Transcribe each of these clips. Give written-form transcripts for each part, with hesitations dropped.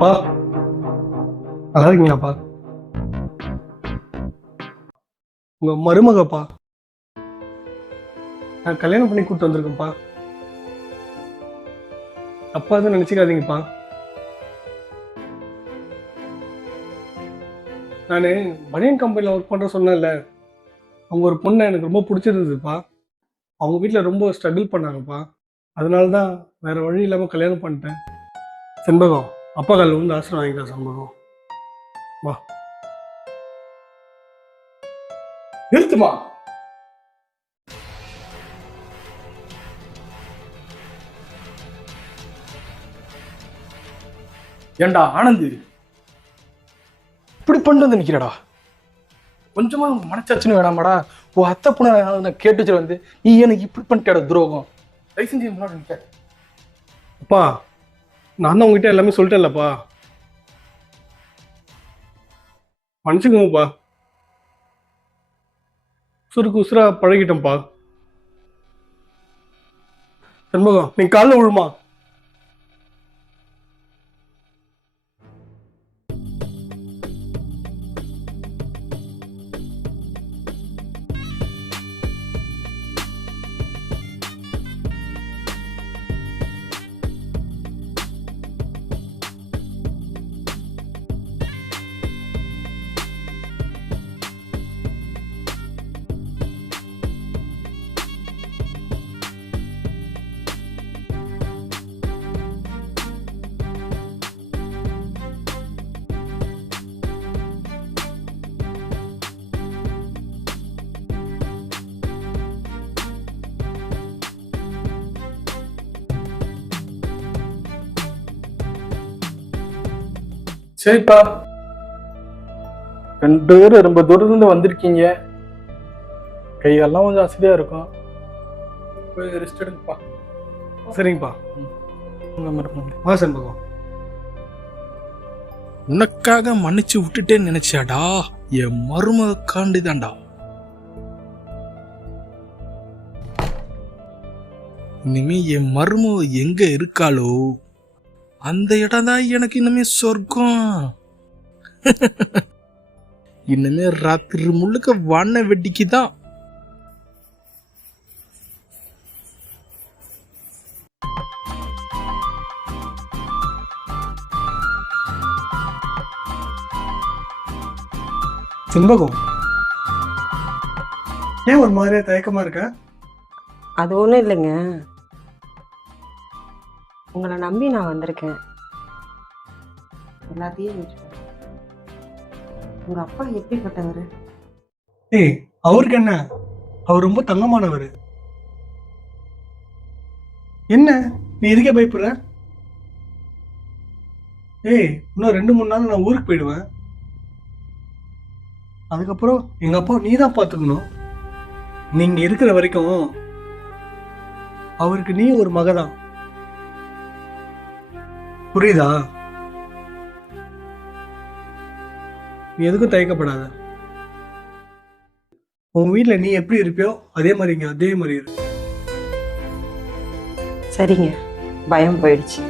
பா, நல்லா இருக்கீங்களாப்பா? உங்க மருமகப்பா. நான் கல்யாணம் பண்ணி கூப்பிட்டு வந்திருக்கேன்ப்பா. அப்பா தான் நினைச்சுக்காதீங்கப்பா. நான் பனியன் கம்பெனியில் ஒர்க் பண்ணுற சொன்னேன்ல, அவங்க ஒரு பொண்ணை எனக்கு ரொம்ப பிடிச்சிருந்ததுப்பா. அவங்க வீட்டில் ரொம்ப ஸ்ட்ரகிள் பண்ணாங்கப்பா. அதனால தான் வேற வழி இல்லாமல் கல்யாணம் பண்ணிட்டேன். செண்பகம், அப்பா காலில் வந்து ஆசீர்வாதம் வாங்கிக்கலாம். செண்பகம் வா. நிறுத்துமா. ஏண்டா ஆனந்த், இப்படி பண்ணிட்டு வந்து நிக்கிறடா. கொஞ்சமா மனச்சாச்சுன்னு வேணாமாடா? ஓ அத்தை பொண்ணு நான் கேட்டுச்சு வந்து நீ எனக்கு இப்படி பண்ணிட்டா துரோகம். லைசன்ஸ் நிக்க. அப்பா, நான் தான் உங்ககிட்ட எல்லாமே சொல்லிட்டேன்லப்பா. மன்னிச்சுக்கோங்கப்பா. உசுருக்கு உசுரா பழகிட்டேன்ப்பா. செண்பகம், நீ காலைல விழுமா. சரிப்பா, ரெண்டு பேரும் ரொம்ப தூரத்துல இருந்து வந்திருக்கீங்க. கையெல்லாம் கொஞ்சம் அசதியா இருக்கும். போய் ரெஸ்ட் எடுங்கப்பா. சரிங்கப்பா. வா செண்பகம். உனக்காக மன்னிச்சு விட்டுட்டேன்னு நினைச்சாடா? என் மருமக காண்டிதான்டா. இனிமே என் மருமக எங்க இருக்காளோ அந்த இடம் தான் எனக்கு இனிமே சொர்க்கம். இனிமே ராத்திரி முழுக்க வண்ண வெட்டிக்குதான். செண்பகம், ஏன் ஒரு மாதிரியா தயக்கமா இருக்க? அது ஒன்றும் இல்லைங்க, உங்களை நம்பி நான் வந்திருக்கேன். எல்லாத்தையும் விட்டுட்டேன். உங்க அப்பா எப்படிப்பட்டவர்? ஏய், அவருக்கு என்ன? அவர் ரொம்ப தங்கமானவர். என்ன நீ இதுக்கே பயப்படுற? ஏய், இன்னும் 2-3 நாள் நான் ஊருக்கு போயிடுவேன். அதுக்கப்புறம் எங்க அப்பா நீ தான் பார்த்துக்கணும். நீங்க இருக்கிற வரைக்கும் அவருக்கு நீ ஒரு மகதான். புரியுதா? நீ எதுக்கும் தயக்கப்படாத. உன் வீட்டுல நீ எப்படி இருப்பியோ அதே மாதிரி இங்க அதே மாதிரி இரு. சரிங்க, பயம் போயிடுச்சு.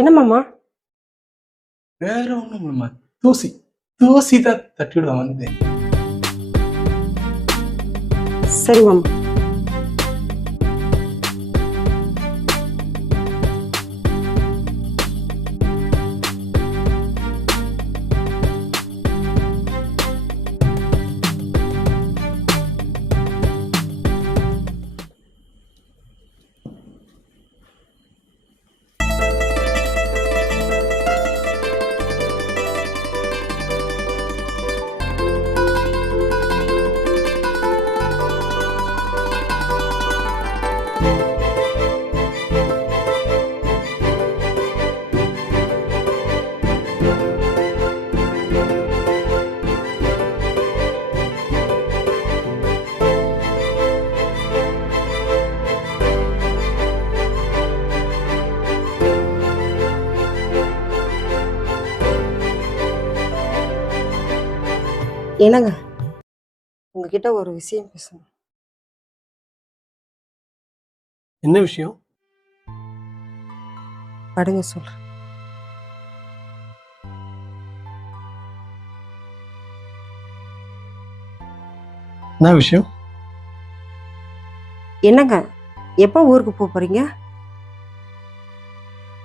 என்ன மாமா? வேற ஒண்ணும் இல்லம்மா, தூசி தூசி தான் தட்டிவிட வந்தேன். சரி மாமா. என்னங்க, உங்ககிட்ட ஒரு விஷயம் பேசணும். என்ன விஷயம்? படுங்க சொல்றேன். என்ன விஷயம்? என்னங்க, எப்போ ஊருக்கு போக போறீங்க?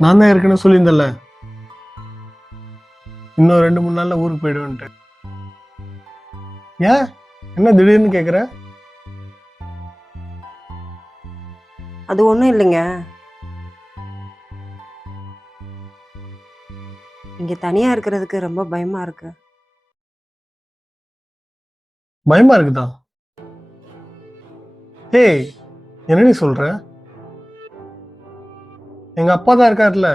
நான் தான் ஏற்கனவே சொல்லியிருந்தேன்ல, இன்னும் 2-3 நாள்ல ஊருக்கு போயிடுவேன்ட்டு. ஏன் என்ன திடீர்னு கேட்குற? அது ஒன்றும் இல்லைங்க. இங்கே தனியாக இருக்கிறதுக்கு ரொம்ப பயமாக இருக்கு. பயமா இருக்குதா? ஏய், என்ன நீ சொல்ற? எங்க அப்பா தான் இருக்காருல்ல,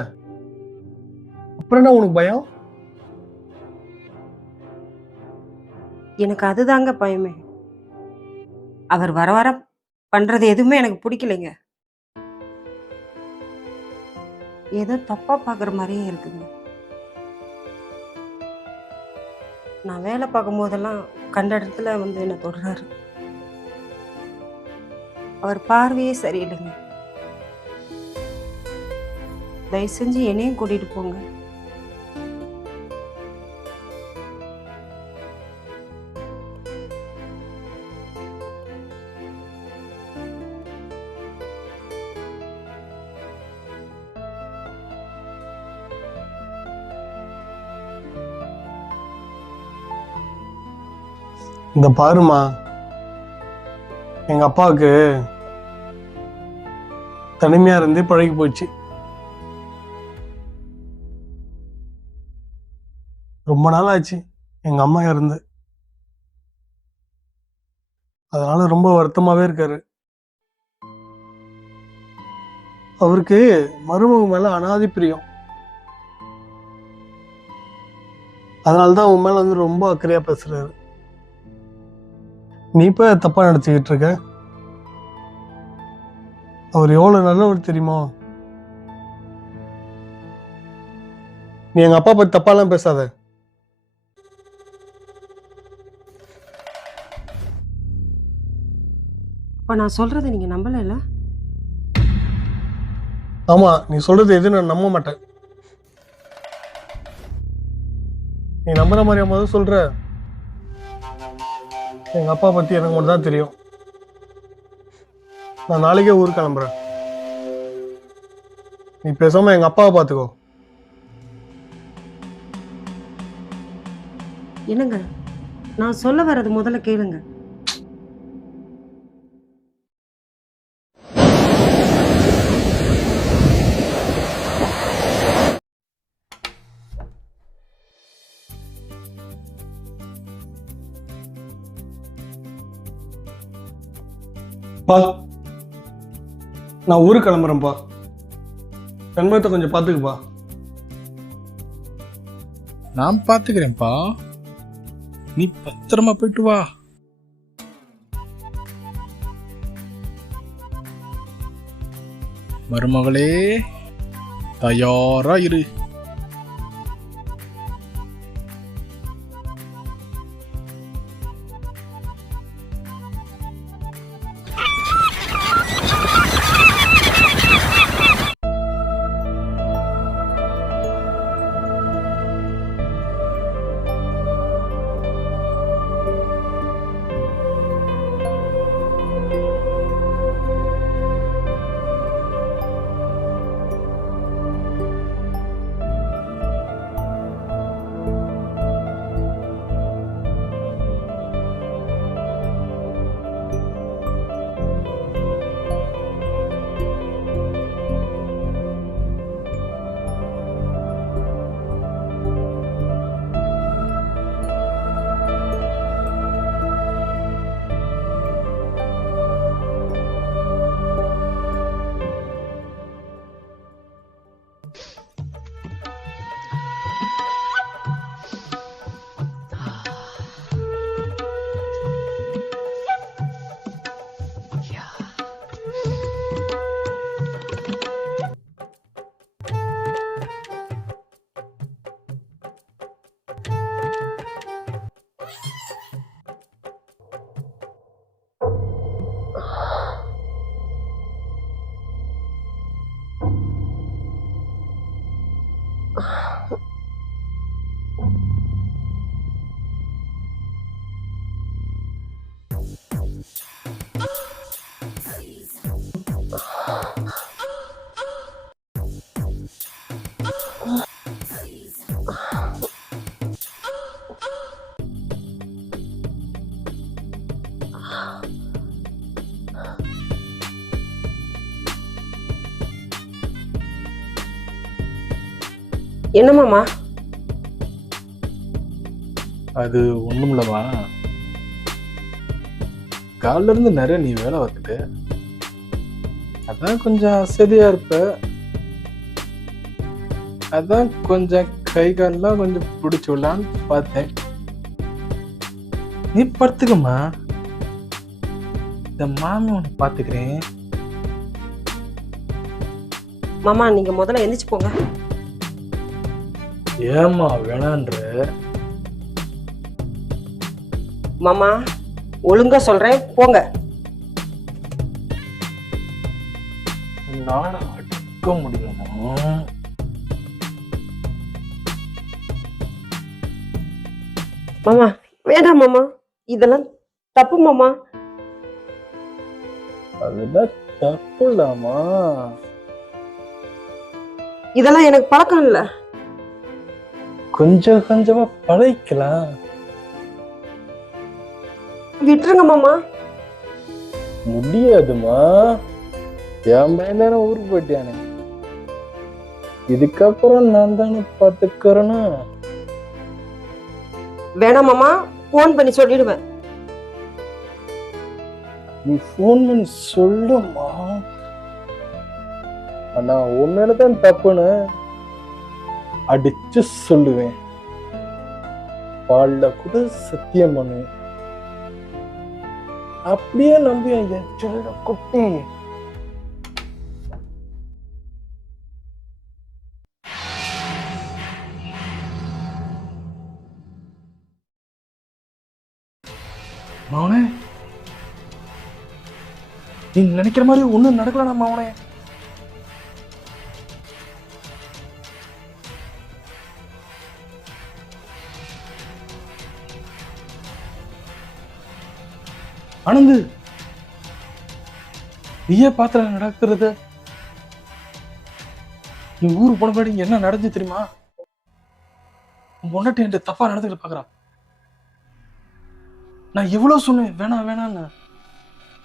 அப்புறம் என்ன உனக்கு பயம்? எனக்கு அதுதாங்க பயமே. அவர் வர வர பண்ணுறது எதுவுமே எனக்கு பிடிக்கலைங்க. ஏதோ தப்பாக பார்க்குற மாதிரியே இருக்குங்க. நான் வேலை பார்க்கும் போதெல்லாம் கண்ட இடத்துல வந்து என்னை தொடுறாரு. அவர் பார்வையே சரியில்லைங்க. தயவு செஞ்சு என்னையும் கூட்டிட்டு போங்க. இந்த பாருமா, எங்க அப்பாவுக்கு தனிமையா இருந்தே பழகி போச்சு. ரொம்ப நாள் ஆச்சு எங்க அம்மா இருந்து. அதனால ரொம்ப வருத்தமாவே இருக்காரு. அவருக்கு மருமக மேல அனாதி பிரியம். அதனாலதான் உன் மேல வந்து ரொம்ப அக்கறையா பேசுறாரு. நீ இப்ப தப்பா நினைச்சுக்கிட்டு இருக்க. அவர் எவ்வளவு நல்லவர் தெரியுமா? நீ எங்க அப்பா பத்தி தப்பாலாம் பேசாத. இப்போ நான் சொல்றதை நீங்க நம்பலைல? ஆமா, நீ சொல்றது எதுவும் நான் நம்ப மாட்டேன். நீ நம்புற மாதிரியா முதல் சொல்ற? எங்க அப்பா பத்தி எனக்கு மட்டும் தான் தெரியும். நான் நாளைக்கே ஊருக்கு கிளம்புறேன். நீ பேசாம எங்க அப்பாவை பாத்துக்கோ. என்னங்க, நான் சொல்ல வர்றது முதல்ல கேளுங்க. பா, நான் ஊருக்கு கிளம்புறேன்ப்பா. தன்மயத்தை கொஞ்சம் பாத்துக்குப்பா. நான் பாத்துக்கிறேன்ப்பா, நீ பத்திரமா போயிட்டு வா. மருமகளே, தயாரா இரு. என்ன மாமா? அது ஒண்ணும் இல்லம்மா, காலைல இருந்து நிறைய நீ வேலை பார்த்துட்டு அதான் கொஞ்சம் அசதியா இருப்ப. அதான் கொஞ்சம் கை கால்லாம் கொஞ்சம் பிடிச்சி விடலான்னு பார்த்தேன். நீ படுத்துக்கம்மா, இந்த மாமி உன்னை பார்த்துக்கிறேன். மாமா நீங்க முதல்ல எந்திரிச்சு போங்க. ஏம்மா வேணான்ற? மாமா ஒழுங்கா சொல்றேன், போங்க. நானா அடக்க முடியுமா? மாமா வேண்டாம் மாமா, இதெல்லாம் தப்பு மாமா. அதெல்லாம் தப்பு இல்லாமா? இதெல்லாம் எனக்கு பழக்கம் இல்ல. கொஞ்சம் கொஞ்சமா பழகிக்கலாம். விட்டுருங்க மாமா. முடியாதுமா, என் பையன் தானே ஊருக்கு போயிட்டானே, இதுக்கப்புறம் நான் தானே பார்த்துக்கிறேன்னா. வேணாம் மாமா, போன் பண்ணி சொல்லிடுவேன். நீ போன் பண்ணி சொல்லுமா. ஆனா உன் மேலதான் தப்புன்னு அடிச்சு சொல்லுவேன். பால்ல கூட சத்தியம் பண்ணுவேன். அப்படியே நம்பி என் சொல்ல குட்டி. மௌனே, நீ நினைக்கிற மாதிரி ஒண்ணும் நடக்கலடா மௌனே. ஆனந்து, நீயே பாத்திர நடக்கிறது. நீ ஊருக்கு போன பின்னாடி இங்க என்ன நடந்து தெரியுமா? முன்னாடி என்கிட்ட தப்பா நடந்துக்கிட்டு பாக்குறான். நான் எவ்வளவு சொன்னேன் வேணாம் வேணான்னு,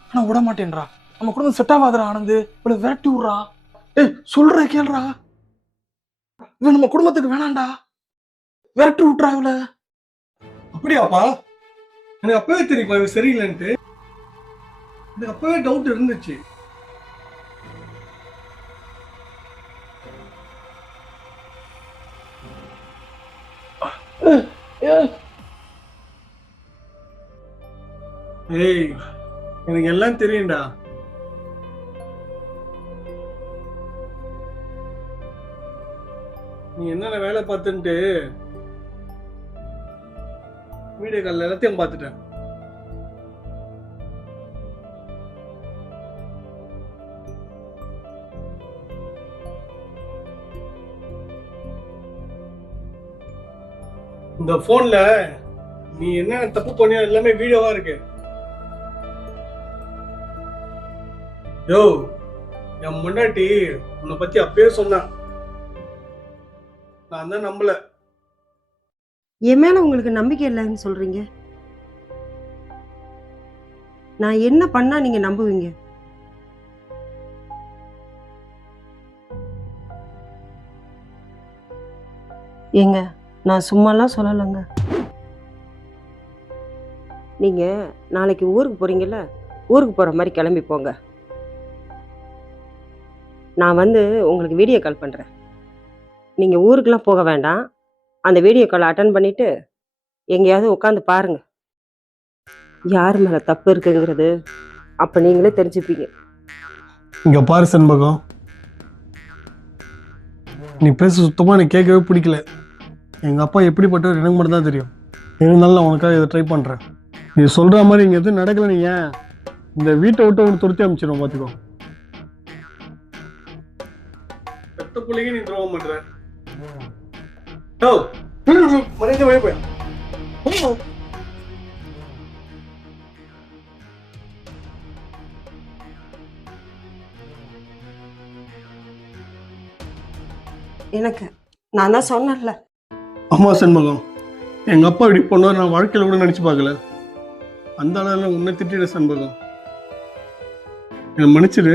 ஆனா விட மாட்டேன்றா. நம்ம குடும்பம் செட் ஆகாதரா ஆனந்து, இவளை விரட்டி விடுறா. ஏய் சொல்ற கேள்றா, இவன் நம்ம குடும்பத்துக்கு வேணாண்டா, விரட்டி விட்டுறா இவளை. அப்படியாப்பா? எனக்கு அப்பவே தெரியுப்பா இவ சரியில்லைன்ட்டு. எனக்கு அப்பவே டவுட் இருந்துச்சு. ஏய் எனக்கு எல்லாம் தெரியும்டா. நீ என்னென்ன வேலை பார்த்துன்ட்டு வீடியோ கால் எல்லாத்தையும் பார்த்துட்டேன். இந்த போன்ல நீ என்ன தப்பு பண்ணியோ எல்லாமே வீடியோவா இருக்கு. யோ, என் முன்னாடி உன்னை பத்தி அப்பயே சொன்னான், நான் தான் நம்பல. என் மேல உங்களுக்கு நம்பிக்கை இல்லைன்னு சொல்றீங்க. நான் என்ன பண்ணா நீங்க நம்புவீங்க? ஏங்க நான் சும்மாலாம் சொல்லலைங்க. நீங்க நாளைக்கு ஊருக்கு போறீங்கல்ல, ஊருக்கு போற மாதிரி கிளம்பி போங்க. நான் வந்து உங்களுக்கு வீடியோ கால் பண்றேன். நீங்க ஊருக்குலாம் போக வேண்டாம். அந்த வீடியோ கால் அட்டன் பண்ணிட்டு எங்கேயாவது உட்காந்து பாருங்க, யார் மேல தப்பு இருக்குங்கிறது அப்ப நீங்களே தெரிஞ்சுப்பீங்க. இங்க பாரு செண்பகம், நீ பேச சுத்தமா எனக்கு கேட்கவே பிடிக்கல. எங்க அப்பா எப்படிப்பட்டவர் எனக்கு மட்டும் தான் தெரியும். இருந்தாலும் நான் உனக்காக இதை ட்ரை பண்றேன். நீ சொல்ற மாதிரி இங்க எதுவும் நடக்கல, நீ ஏன் இந்த வீட்டை விட்டு உனக்கு துரத்தி அமைச்சிடும் பாத்துக்கோ. பெத்த பிள்ளைக்கு நீ துரோகம் பண்ற. மறைஞ்ச வழி போய் எனக்கு நான் தான் சொன்னேன்ல. ஆமா செண்பகம், எங்க அப்பா இப்படி பண்ணுவார் நான் வாழ்க்கையில கூட நினைச்சு பார்க்கல. அந்த அளவுல உன்னை திட்டிட செண்பகம், என்னை மன்னிச்சிடு.